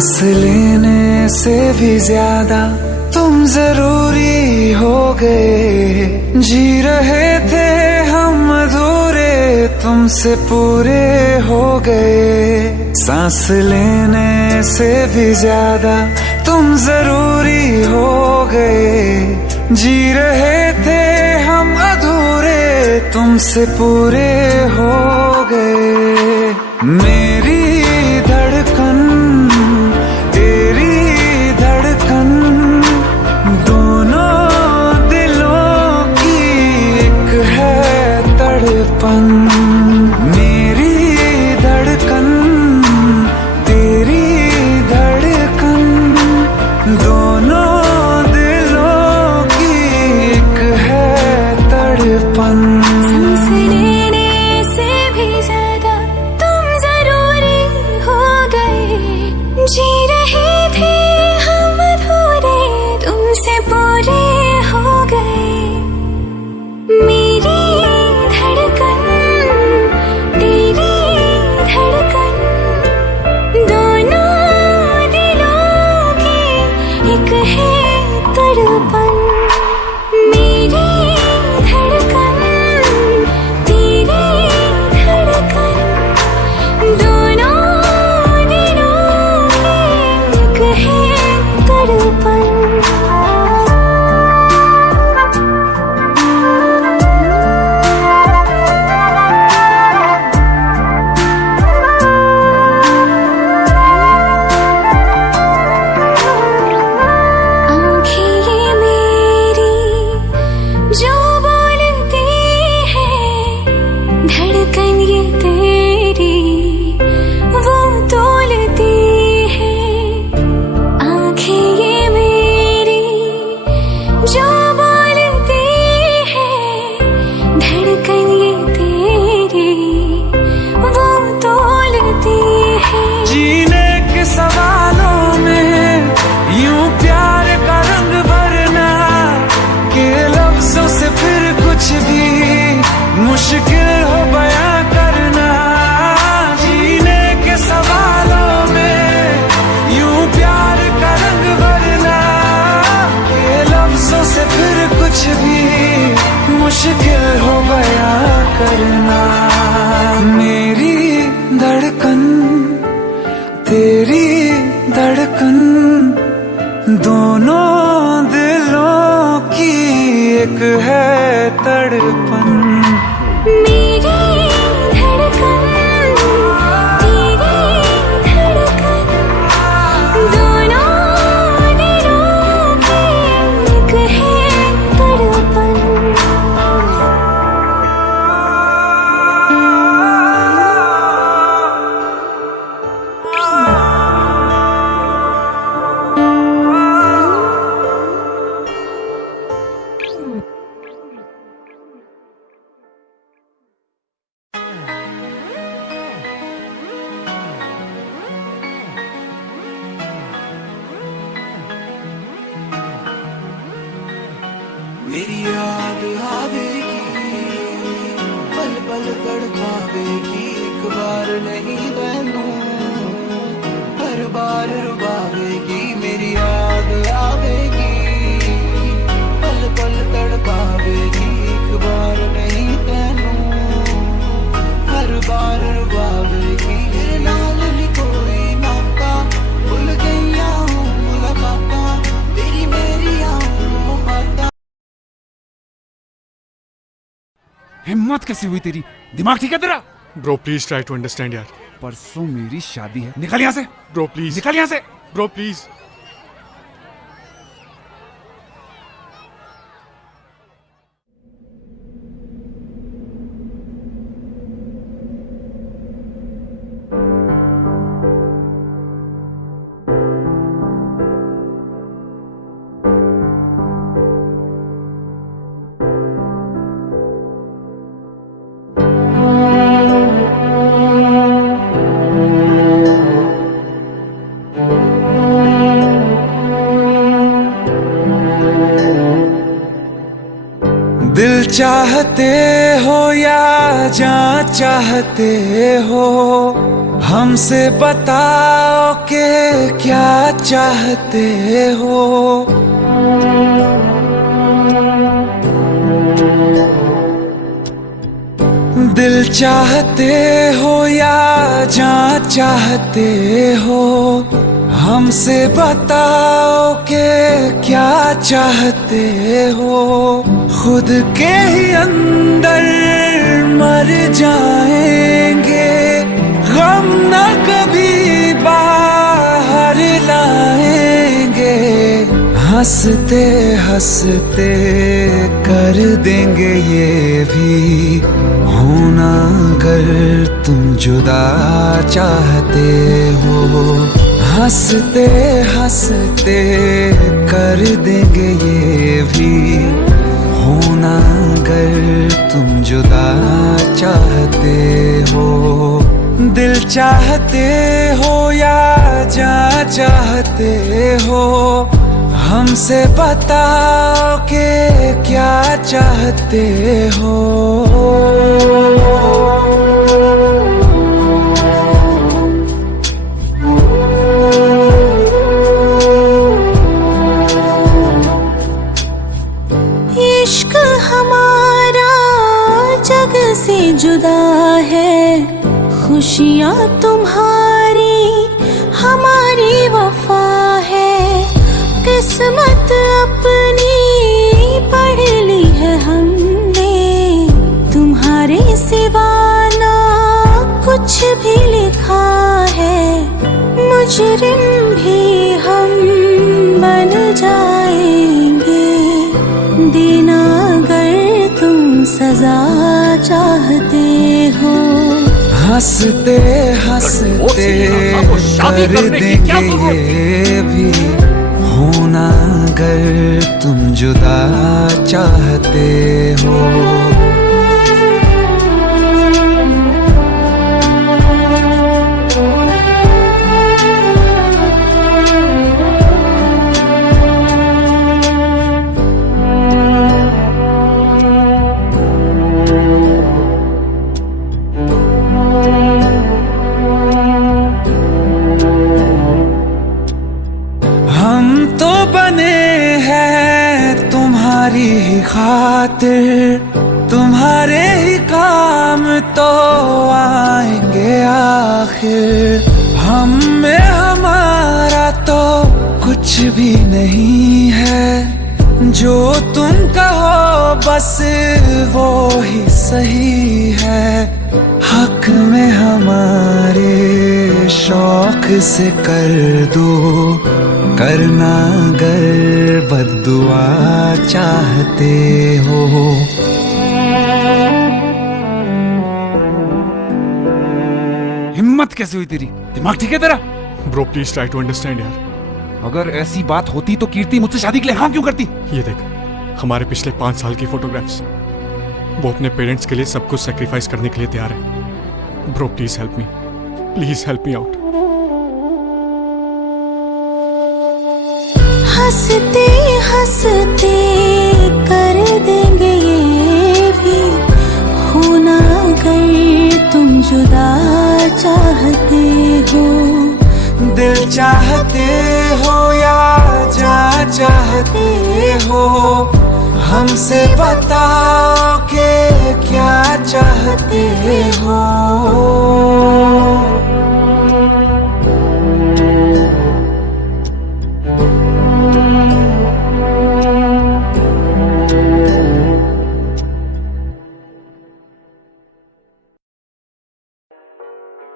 सांस लेने से भी ज्यादा तुम जरूरी हो गए। जी रहे थे हम अधूरे, तुमसे पूरे हो गए। सांस लेने से भी ज्यादा तुम जरूरी हो गए। जी रहे थे हम अधूरे, तुमसे पूरे हो गए। मेरी धड़कन तेरी धड़कन, दोनों दिलों की एक है तड़पन। मेरी धड़कन तेरी धड़कन, दोनों दिलों की एक है तड़पन। सांस लेने से भी ज्यादा तुम जरूरी हो गए। जी रहे थे हम अधूरे, तुमसे पूरे हो गए। मेरी धड़कन तेरी धड़कन, दोनों दिलों की एक है तड़पन। मेरी धड़कन तेरी धड़कन, दोनों दिलों की एक है तड़पन। आँखें ये मेरी जो बोलती है, धड़कन ये तेरी वो तोलती है। आँखें ये मेरी जो बोलती है, धड़कन ये तेरी वो तोलती है। जीने के सवालों में यूं प्यार का रंग भरना, के लफ्जों से फिर कुछ भी मुश्किल हो बयां करना। जीने के सवालों में यूं प्यार का रंग भरना, के लफ्जों से फिर कुछ भी मुश्किल हो बयां करना। मेरी धड़कन तेरी धड़कन, दोनों दिलों की एक है तड़पन। मेरी धड़कन तेरी धड़कन, दोनों दिलों की एक है तड़पन। मेरी याद आवेगी, पल पल तड़पावेगी। एक बार नहीं बहनू, हर बार रुबावेगी। मेरी याद आवेगी, पल पल तड़पावेगी। एक बार नहीं बहनू, हर बार रुबावेगी। मेरे नाल नी कोई नाता, भूल गईया हूँ मुलाकातां, तेरी मेरी आऊं बातां। हिम्मत कैसे हुई तेरी? दिमाग ठीक है तेरा? Bro please try to understand यार। परसों मेरी शादी है, निकल यहाँ से। ब्रो प्लीज, निकल यहाँ से। Bro please. दिल चाहते हो या जान चाहते हो, हमसे बताओ कि क्या चाहते हो। दिल चाहते हो या जान चाहते हो, हमसे बताओ कि क्या चाहते हो। खुद के ही अंदर मर जाएंगे, गम न कभी बाहर लाएंगे। हंसते हंसते कर देंगे ये भी होना, अगर तुम जुदा चाहते हो। हंसते हंसते कर देंगे ये भी होना, अगर तुम जुदा चाहते हो। दिल चाहते हो या जान चाहते हो, हमसे बताओ कि क्या चाहते हो। इश्क हमारा जग से जुदा है, खुशियाँ तुम्हारी हमारी वफा है। किस्मत अपनी पढ़ ली है हमने, तुम्हारे सिवा ना कुछ भी लिखा है। मुजरिम भी हम बन जाएंगे, देना अगर तुम सजा चाहते हो। हंसते हंसते कर देंगे ये भी होना, अगर तुम जुदा चाहते हो। हम तो बने हैं तुम्हारी ही खातिर, तुम्हारे ही काम तो आएंगे आखिर। हम में हमारा तो कुछ भी नहीं है, जो तुम कहो बस वो ही सही है। हक में हमारे शौक से कर दो, करना अगर बद्दुआ चाहते हो। हिम्मत कैसे हुई तेरी? दिमाग ठीक है तेरा? Bro please try to understand यार। अगर ऐसी बात होती तो कीर्ति मुझसे शादी के लिए हाँ क्यों करती? ये देख, हमारे पिछले 5 साल की फोटोग्राफ्स, वो अपने पेरेंट्स के लिए सब कुछ सेक्रीफाइस करने के लिए तैयार है। Bro please help me, please help me out. हंसते हंसते कर देंगे ये भी होना, अगर तुम जुदा चाहते हो। दिल चाहते हो या जान चाहते हो, हमसे बताओ कि क्या चाहते हो।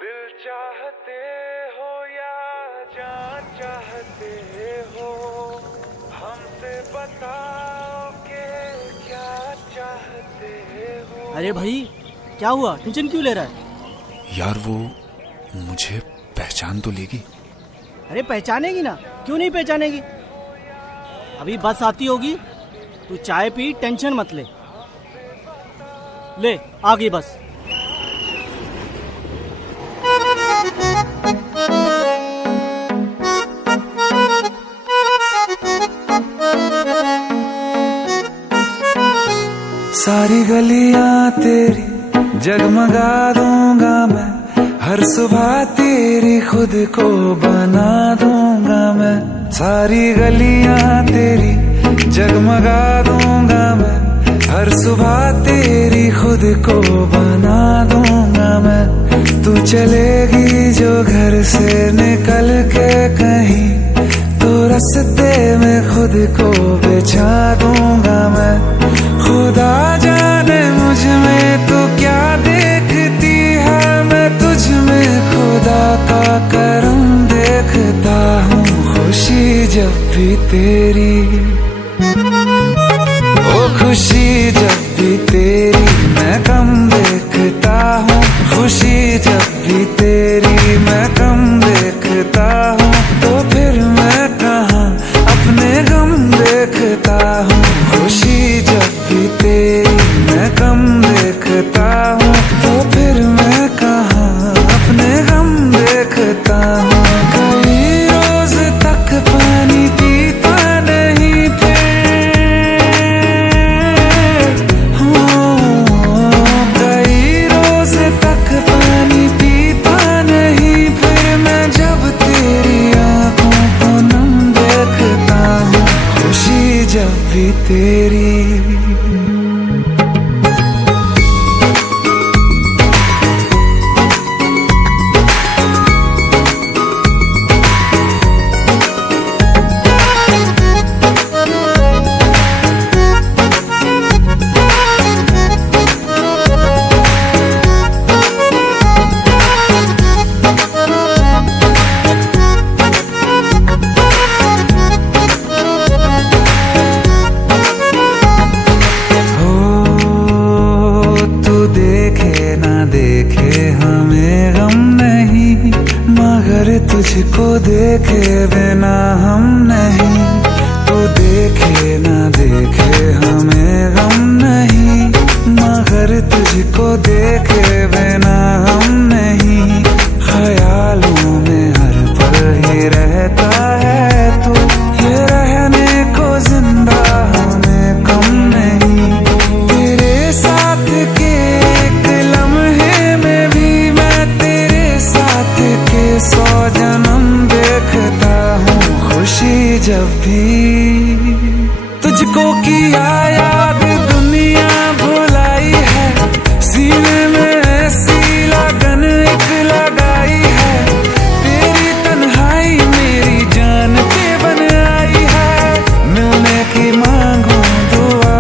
दिल चाहते हो या जान चाहते हो, हमसे बताओ कि क्या चाहते हो। अरे भाई क्या हुआ, टेंशन क्यों ले रहा है? यार वो मुझे पहचान तो लेगी। अरे पहचानेगी ना, क्यों नहीं पहचानेगी? अभी बस आती होगी, तू चाय पी, टेंशन मत ले। ले आ गई बस। सारी गलियां तेरी जगमगा दूंगा मैं, हर सुबह तेरी खुद को बना दूंगा मैं, सारी गलियां तेरी जगमगा दूंगा मैं। हर सुबह तेरी खुद को बना दूंगा मैं। तू चलेगी जो घर से निकल के कहीं, तो रास्ते में खुद को बिछा दूंगा मैं। खुदा जाने मुझ में तू क्या देखती है, मैं तुझ में खुदा का करम देखता हूँ। खुशी जब भी तेरी, ओ खुशी जब भी तेरी मैं कम देखता हूँ। खुशी जब भी तेरी मैं कम देखता हूँ, तो फिर मैं कहाँ अपने गम देखता हूँ। खुशी जब भी तेरी मैं कम देखता हूँ, तो फिर मैं कहाँ अपने गम देखता हूँ। कई रोज तक पानी पीता नहीं फिर, कई रोज तक पानी पीता नहीं फिर, मैं जब तेरी आंखों को नम देखता हूँ। खुशी जब भी तेरी। तुझको देखे बिना हम नहीं, तू देखे ना देखे हमें गम नहीं। मगर तुझको देखे बिना हम नहीं, ख्यालों में हर पल ही रहता है तू। ये रहने को जिंदा हमें कम नहीं, तेरे साथ के एक लम्हे में भी मैं तेरे साथ के 100 जन्म देखता हूँ। खुशी जब भी तुझको किया याद दुनिया भुलाई है, सीने में ऐसी लगन एक लगाई है। तेरी तन्हाई मेरी जान पे बन आई है, मिलने की मांगू दुआ,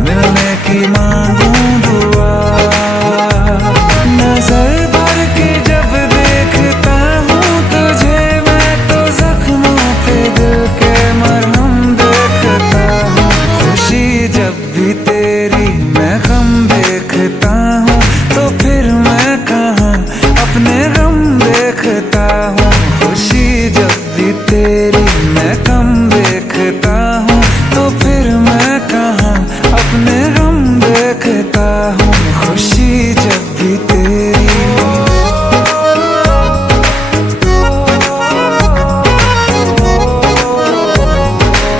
मिलने की मांगू दुआ। नजर भर के जब देखता हूँ तुझे, मैं तो जख्मों पे दिल के मरहम देखता हूँ। खुशी जब भी तेरी मैं गम देखता हूँ, तो फिर मैं कहाँ अपने गम देखता हूँ। खुशी जब भी तेरी मैं कम देखता हूँ, तो फिर मैं कहाँ अपने गम देखता हूँ। खुशी जब भी तेरी।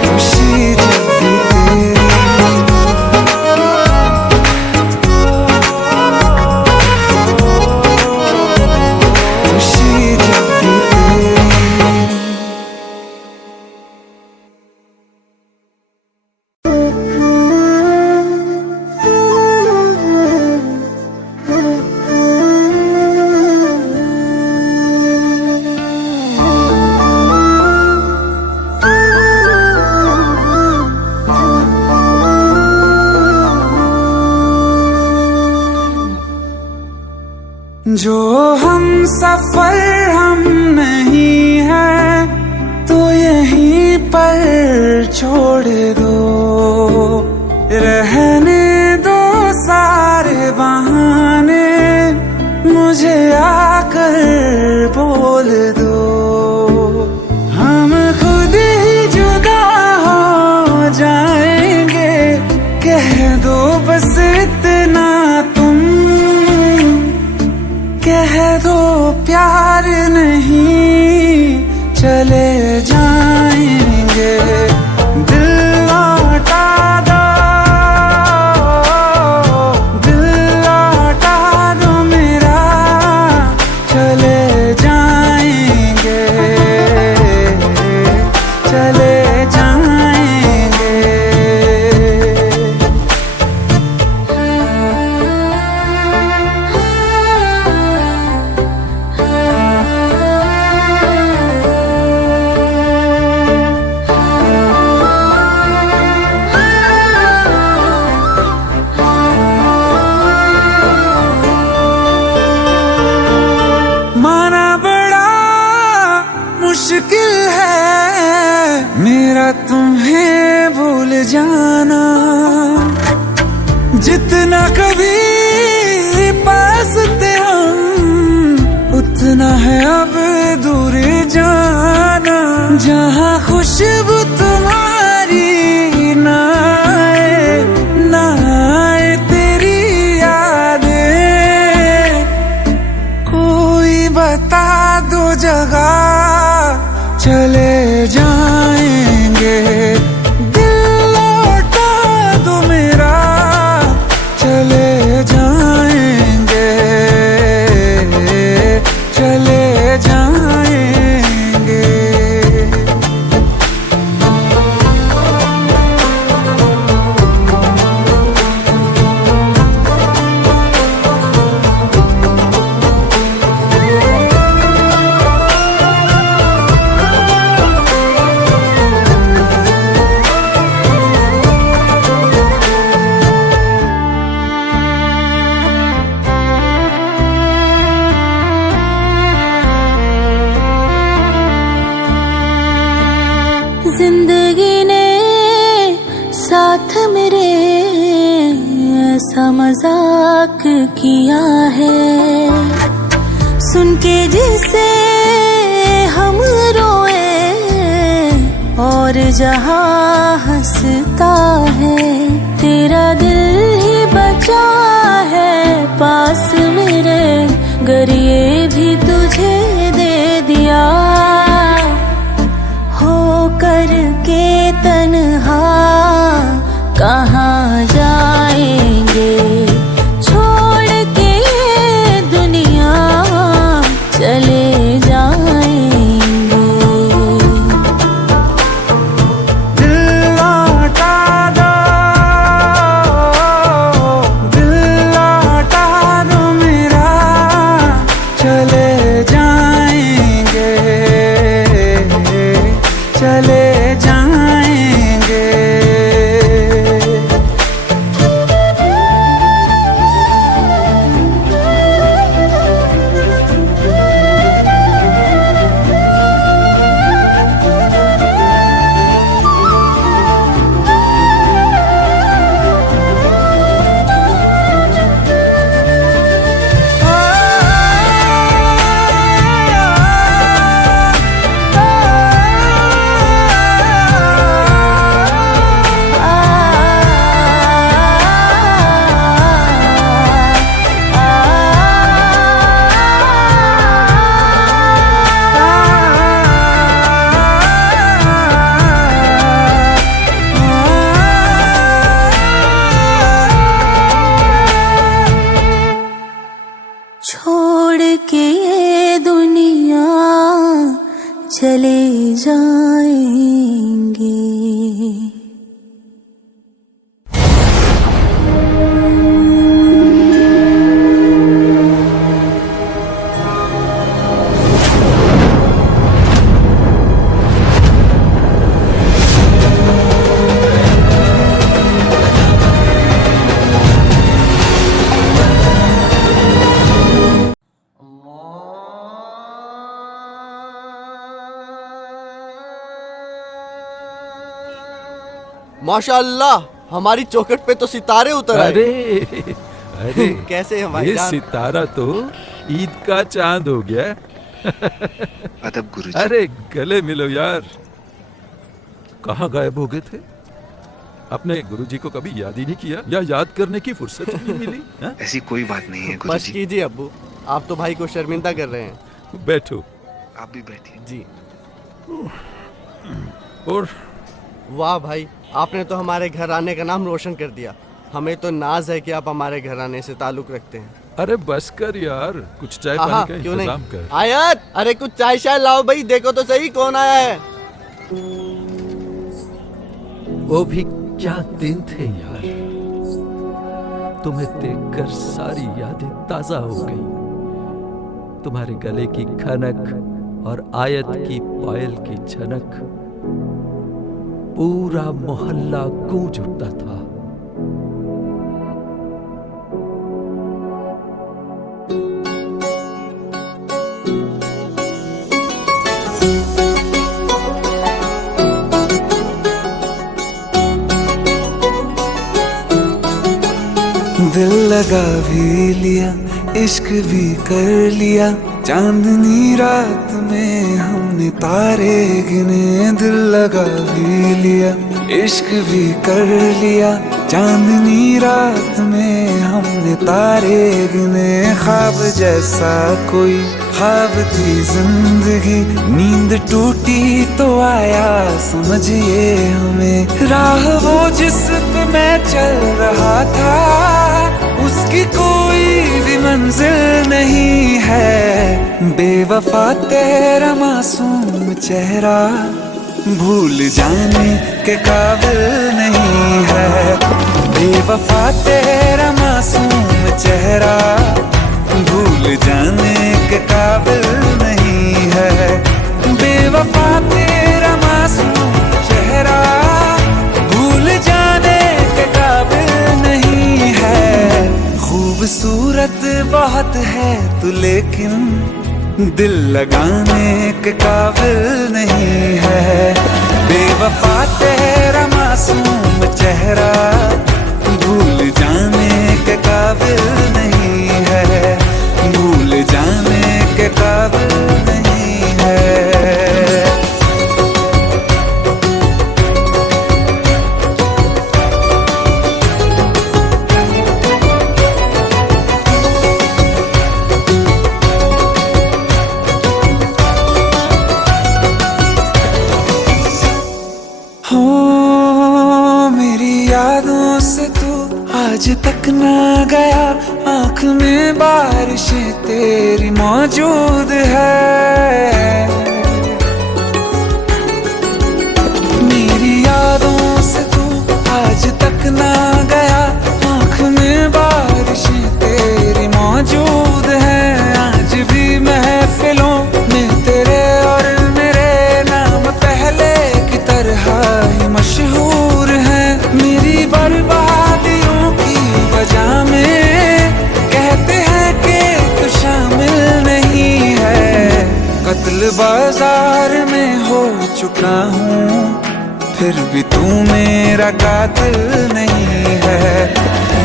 खुशी जब भी तेरी। खुशी जब भी तेरी। जो हम सफर हम नहीं हैं, तो यहीं पर छोड़ दो। रहने दो सारे बहाने, मुझे आकर बोल दो। हम खुद ही जुदा हो जाएंगे, कह दो बस इतना तुम। कह दो प्यार नहीं चले जाएंगे। दिल लौटा दो, दिल लौटा दो है मेरा तुम्हें भूल जाना, जितना कभी पास थे हम उतना है अब दूर जाना। जहाँ खुशबू तुम्हारी ना आए तेरी यादें, कोई बता दो जगह चले जाएंगे। दिल लौटा दो मेरा चले जाएंगे, चले जाएंगे। जिंदगी ने साथ मेरे ऐसा मजाक किया है, सुन के जिसे हम रोए और जहां हंसता है। तेरा दिल ही बचा है पास मेरे, गर ये भी तुझे दे दिया। हो करके तन्हा कहाँ जाएंगे, छोड़ के ये दुनिया चले जाएंगे। दिल लौटा दो, दिल लौटा दो मेरा चले जाएंगे, चले जाएंगे। छोड़ के ये दुनिया चले जाएंगे। माशाअल्लाह, हमारी चौखट पे तो सितारे उतर आए। अरे अरे कैसे हैं भाई ये जान? सितारा तो ईद का चांद हो गया। अदब गुरुजी। अरे गले मिलो यार, कहाँ गायब हो गए थे? अपने गुरुजी को कभी याद ही नहीं किया या याद करने की फुर्सत ही नहीं मिली? हाँ? ऐसी कोई बात नहीं है बस गुरुजी। कीजिए अब्बू, आप तो भाई को शर्मिंदा कर रहे हैं। बैठो। आप भी बैठिए। जी। और वाह भाई, आपने तो हमारे घराने का नाम रोशन कर दिया। हमें तो नाज है कि आप हमारे घराने से ताल्लुक रखते हैं। अरे बस कर यार, कुछ चाय हाँ, पानी का क्यों इंतजाम नहीं? कर। आयत, अरे कुछ चाय शाय लाओ भाई, देखो तो सही कौन आया है। वो भी क्या दिन थे यार, तुम्हें देखकर सारी यादें ताजा हो गई। तुम्हारे गले की खनक और आयत की पायल की झनक, पूरा मोहल्ला गूंज उठता था। दिल लगा भी लिया, इश्क भी कर लिया, चांदनी रात में हमने तारे गिने। दिल लगा भी लिया, इश्क भी कर लिया, चांदनी रात में हमने तारे गिने। ख्वाब जैसा कोई ख्वाब थी जिंदगी, नींद टूटी तो आया समझिए हमें। राह वो जिस पे मैं चल रहा था, उसकी कोई भी मंजिल नहीं है। बेवफा तेरा मासूम चेहरा भूल जाने के काबिल नहीं है। बेवफा तेरा मासूम चेहरा भूल जाने के काबिल नहीं है। बेवफा तेरा मासूम चेहरा भूल जाने के काबिल नहीं है। खूबसूरत बहुत है तू लेकिन दिल लगाने के काबिल नहीं है। बेवफा तेरा मासूम चेहरा भूल जाने के काबिल नहीं है। भूल जाने के काबिल नहीं है। यादों से तू आज तक ना गया, आँख में बारिशें तेरी मौजूद है। मेरी यादों से तू आज तक ना गया, आँख में बारिशें तेरी मौजूद है। आज भी महफिलों में तेरे और मेरे नाम पहले की तरह ही मशहूर है। मेरी बर्बादियों की वजह में कहते हैं कि तू शामिल नहीं है। कत्ल बाजार में हो चुका हूँ, फिर भी तू मेरा कातिल नहीं है।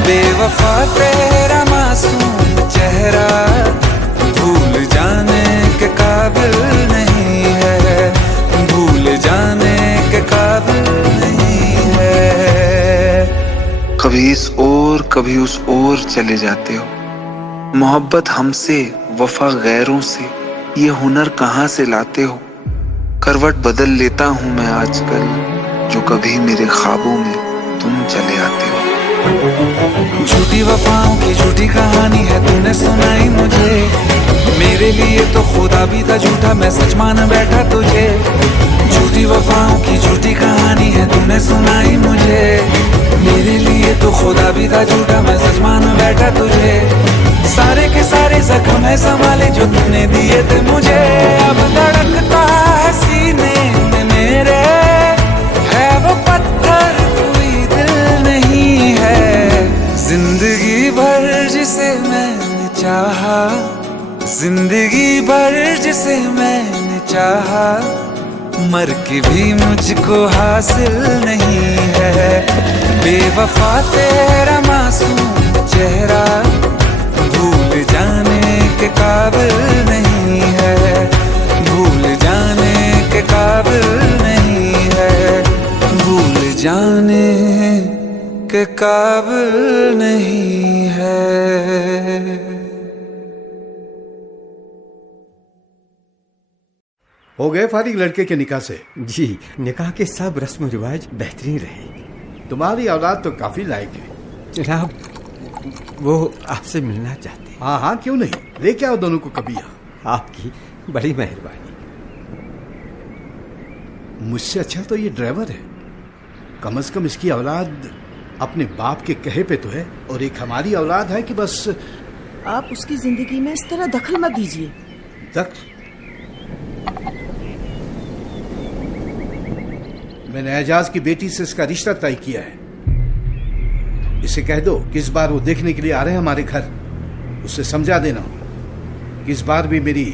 बेवफा तेरा मासूम चेहरा भूल जाने के काबिल नहीं है। भूल जाने के काबिल नहीं है। कभी इस ओर कभी उस ओर चले जाते हो। मोहब्बत हमसे, वफा गैरों से, ये हुनर कहाँ से लाते हो। करवट बदल लेता हूँ मैं आजकल, जो कभी मेरे ख्वाबों में तुम चले आते हो। झूठी वफाओं की झूठी कहानी है तूने सुनाई मुझे। मेरे लिए तो खुदा भी था झूठा, मैं सच मान बैठा तुझे। झूठी वफाओं की झूठी कहानी है तूने सुनाई मुझे। मेरे लिए तो खुदा भी था झूठा, मैं सच मान बैठा तुझे। सारे के सारे जख्म है संभाले जो तूने दिए थे मुझे। अब धड़कता है सीने में मेरे, है वो पत्थर कोई दिल नहीं है। जिंदगी भर जिसे मैंने चाहा, जिंदगी भर जिसे मैंने चाहा, मर के भी मुझको हासिल नहीं है। बेवफा तेरा मासूम चेहरा भूल जाने के काबिल नहीं है। भूल जाने के काबिल नहीं है। भूल जाने के काबिल नहीं है। हो गए फारिग लड़के के निकाह से? जी, निकाह के सब रस्म रिवाज बेहतरीन रहे। तुम्हारी औलाद तो काफी लायक है। जनाब, वो आपसे मिलना चाहते हैं। हाँ हाँ, क्यों नहीं, लेके आओ दोनों को कभी यहाँ। आपकी बड़ी मेहरबानी। मुझसे अच्छा तो ये ड्राइवर है। कम से कम इसकी औलाद अपने बाप के कहे पे तो है, और एक हमारी औलाद है कि बस। आप उसकी जिंदगी में इस तरह दखल मत दीजिए। दखल? मैंने एजाज की बेटी से इसका रिश्ता तय किया है। इसे कह दो कि इस बार वो देखने के लिए आ रहे हैं हमारे घर। उससे समझा देना कि इस बार भी मेरी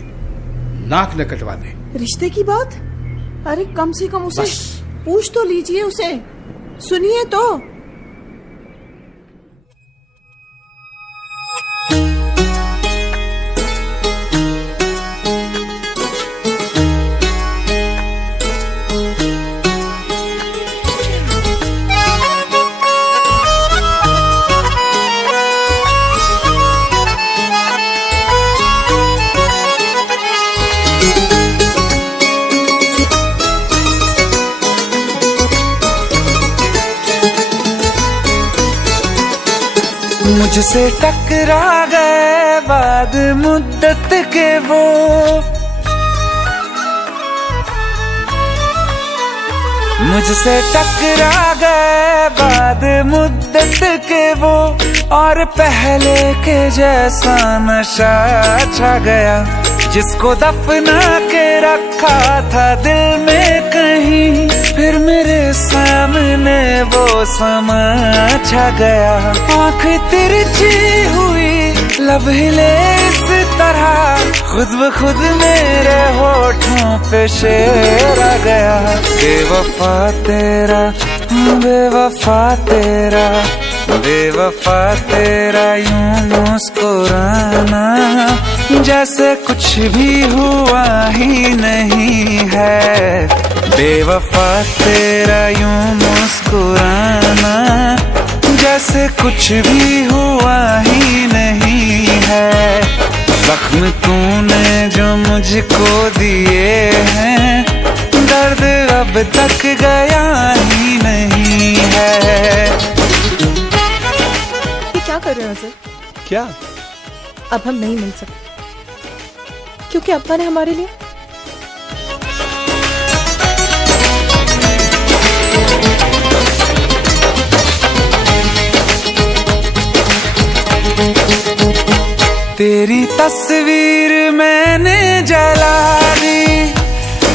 नाक न कटवा दे। रिश्ते की बात? अरे कम से कम उसे पूछ तो लीजिए, उसे सुनिए तो। मुझसे टकरा गए बाद मुद्दत के वो, मुझसे टकरा गए बाद मुद्दत के वो, और पहले के जैसा नशा छा गया। जिसको दफना के रखा था दिल में कहीं, फिर मेरे सामने वो समा छा गया। आँख तिरछी हुई, लब हिले इस तरह, खुद ब खुद मेरे होठों पे शेर आ गया। बेवफा तेरा, बेवफा तेरा, बेवफा तेरा यूं मुस्कुराना, जैसे कुछ भी हुआ ही नहीं है। बेवफा तेरा यूं मुस्कुराना, जैसे कुछ भी हुआ ही नहीं है। जख्म तूने जो मुझको दिए हैं, दर्द अब तक गया ही नहीं है। क्या कर रहे हो सर? क्या? अब हम नहीं मिल सकते क्योंकि अब्बा ने हमारे लिए तेरी तस्वीर मैंने जला दी,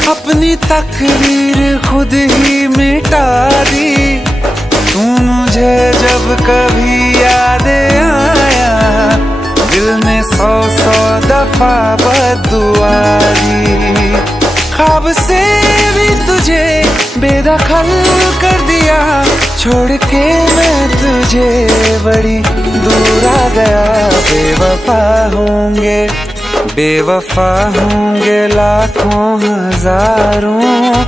अपनी तकदीर खुद ही मिटा दी। तू मुझे जब कभी याद आया, दिल में 100 दफा बद्दुआ दी। ख्वाब से भी तुझे बेदखल कर दिया, छोड़ के मैं तुझे बड़ी दूर आ गया। बेवफा होंगे, बेवफा होंगे लाखों हजारों,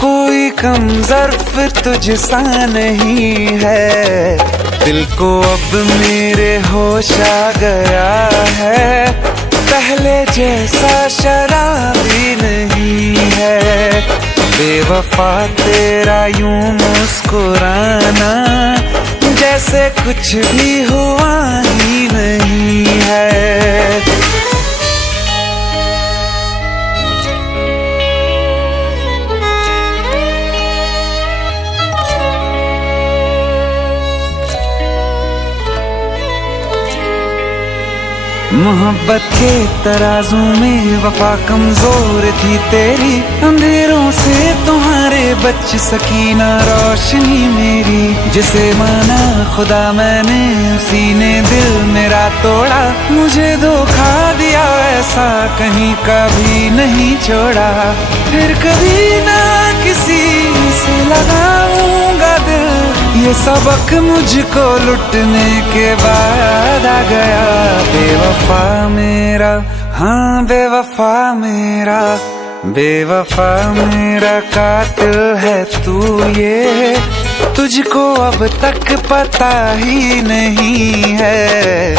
कोई कम ज़र्फ तुझसा नहीं है। दिल को अब मेरे होश आ गया है, पहले जैसा शराबी नहीं है। बेवफा तेरा यूं मुस्कुराना, जैसे कुछ भी हुआ ही नहीं है। मोहब्बत के तराजू में वफा कमजोर थी तेरी, अंधेरों से तुम्हारे बच सकी ना रोशनी मेरी। जिसे माना खुदा मैंने, उसी ने दिल मेरा तोड़ा। मुझे धोखा दिया ऐसा कहीं कभी नहीं छोड़ा, फिर कभी ना किसी से लगाऊंगा दिल। ये सबक मुझको लुटने के बाद आ गया। बेवफा मेरा, हाँ बेवफा मेरा, बेवफा मेरा कातिल है तू, ये तुझको अब तक पता ही नहीं है।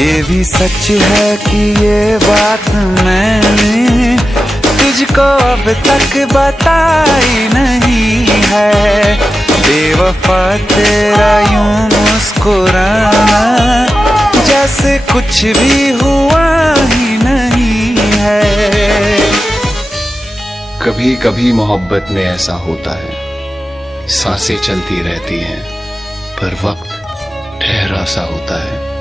ये भी सच है कि ये बात मैंने तुझको अब तक बताई नहीं है। बेवफा तेरा यूं मुस्कुराना, जैसे कुछ भी हुआ ही नहीं है। कभी कभी मोहब्बत में ऐसा होता है, सांसें चलती रहती हैं पर वक्त ठहरा सा होता है।